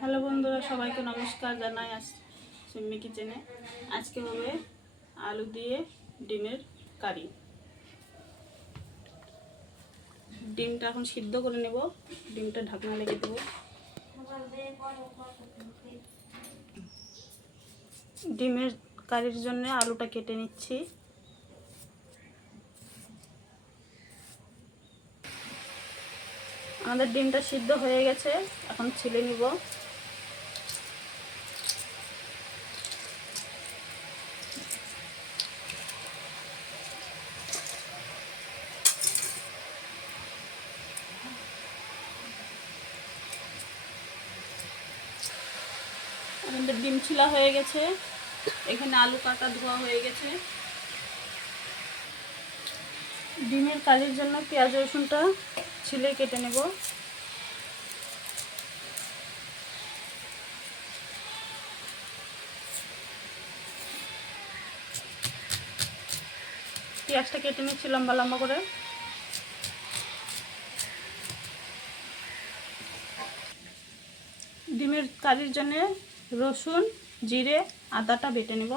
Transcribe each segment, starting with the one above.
Hello বন্ধুরা, সবাইকে নমস্কার জানাই। সিম্মি কিচেনে আজকে হবে আলু দিয়ে ডিমের কারি। ডিমটা এখন সিদ্ধ করে নেব। ডিমটা ঢাকনা লেগে দেব। ডিমের কারির জন্য আলুটা কেটে নিচ্ছি। আমাদের ডিমটা সিদ্ধ হয়ে গেছে, এখন ছিলে নিব। আমাদের ডিম ছিলা হয়ে গেছে। এখানে আলু কাটা ধোয়া হয়ে গেছে। ডিমের কারির জন্য পেঁয়াজ রসুনটা ছিলে কেটে নেব। পেঁয়াজটা কেটে নিচ্ছি লম্বা লম্বা করে। ডিমের কারির জন্য রসুন, জিরে, আদাটা বেটে নেব।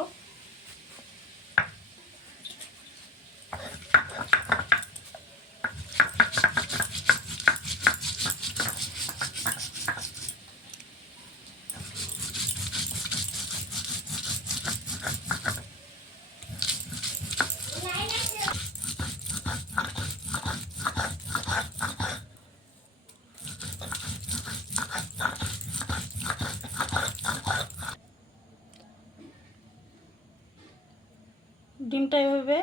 ডিমটা এভাবে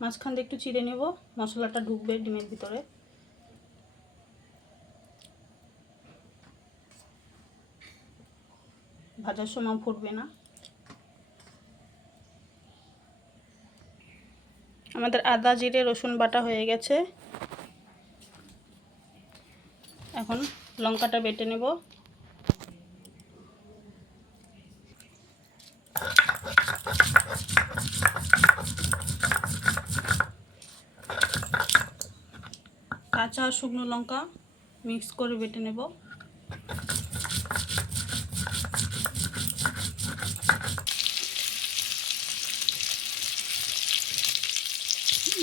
মাঝখান দিয়ে একটু চিড়ে নেব, মশলাটা ঢুকবে ডিমের ভিতরে। ভাজার সময় ফুটবে না। আমাদের আদা, জিরে, রসুন বাটা হয়ে গেছে। এখন লঙ্কাটা বেটে নেব। কাঁচা আর শুকনো লঙ্কা মিক্স করে বেটে নেব।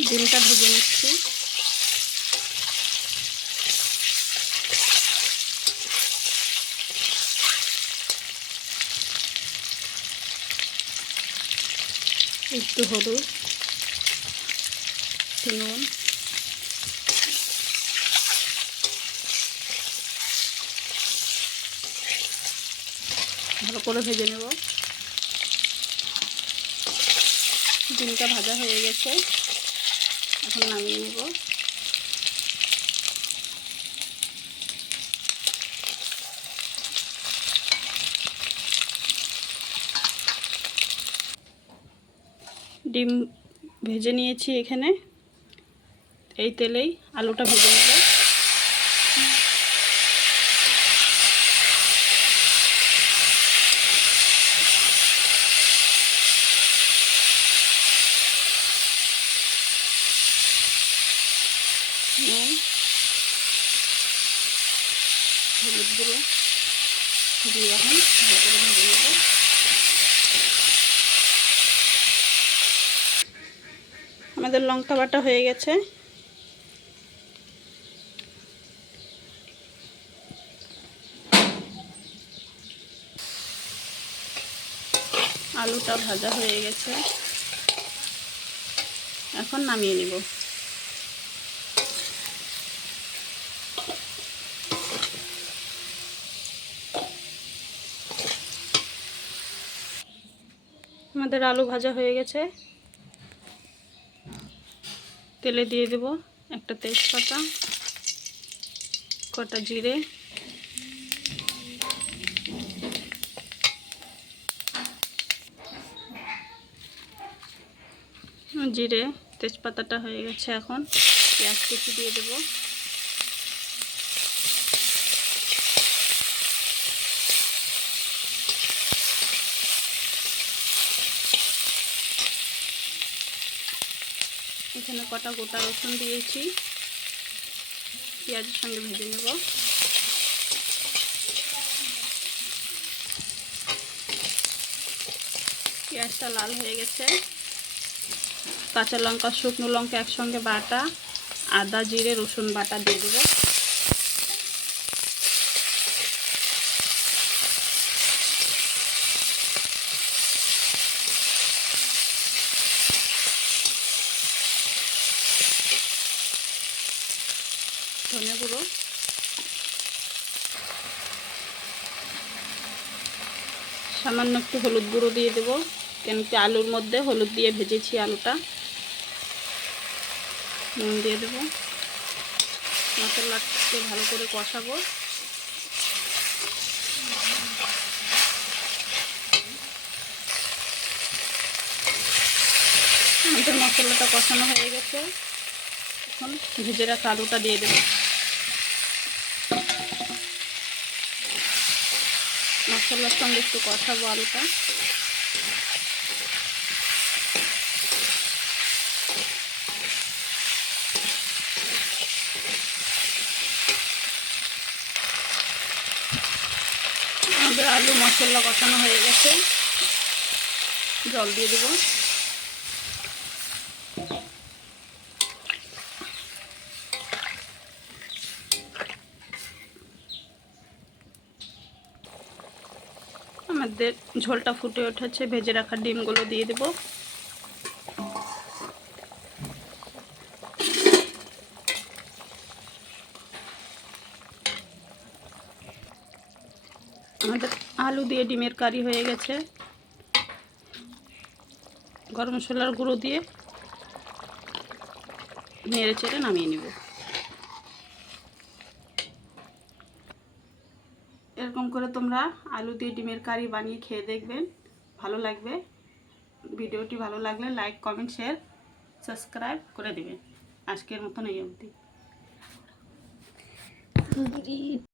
ডিমটা ভেজে নিচ্ছি। একটু হলুদ, নুন, ভালো করে ভেজে নেব। ডিমটা ভাজা হয়ে গেছে, এখন নামিয়ে নেব। ডিম ভেজে নিয়েছি। এখানে এই তেলেই আলুটা ভেজে নেব। নুন, হলুদ গুঁড়ো দিয়ে এখন ভালো করে ভেজে নেব। আমাদের লঙ্কা বাটা হয়ে গেছে। আলুটা ভাজা হয়ে গেছে, এখন নামিয়ে নিব। আমাদের আলু ভাজা হয়ে গেছে। তেলে দিয়ে দেব একটা তেজপাতা, কটা জিরে, জিরে তেজপাতাটা হয়ে গেছে। এখন পেঁয়াজ কুচি দিয়ে দেব। এখানে কটা গোটা রসুন দিয়েছি, পেঁয়াজের সঙ্গে ভেজে নেব। পেঁয়াজটা লাল হয়ে গেছে। কাঁচা লঙ্কা শুকনো লঙ্কা একসঙ্গে বাটা, আদা জিরে রসুন বাটা দিয়ে দেবো। ধনে গুঁড়ো, সামান্য একটু হলুদ গুঁড়ো দিয়ে দেবো, কেন কি আলুর মধ্যে হলুদ দিয়ে ভেজেছি আলুটা। নুন দিয়ে দেবো। মশলাটাকে ভালো করে কষাবো। আমাদের মশলাটা কষানো হয়ে গেছে। এখন ভেজে রাখা আলুটা দিয়ে দেবো। মশলার সঙ্গে একটু কষাবো আলুটা। আমাদের আলু মশলা কষানো হয়ে গেছে। জল দিয়ে দেবো। আমাদের ঝোলটা ফুটে উঠেছে। ভেজে রাখা ডিমগুলো দিয়ে দেবো। আমাদের আলু দিয়ে ডিমের কারি হয়ে গেছে। গরম মশলার গুঁড়ো দিয়ে নেড়ে চেড়ে নামিয়ে নেব। এরকম করে তোমরা আলু দিয়ে ডিমের কারি বানিয়ে খেয়ে দেখবেন, ভালো লাগবে। ভিডিওটি ভালো লাগলে লাইক কমেন্ট শেয়ার সাবস্ক্রাইব করে দেবেন। আজকের মতন এই অবধি।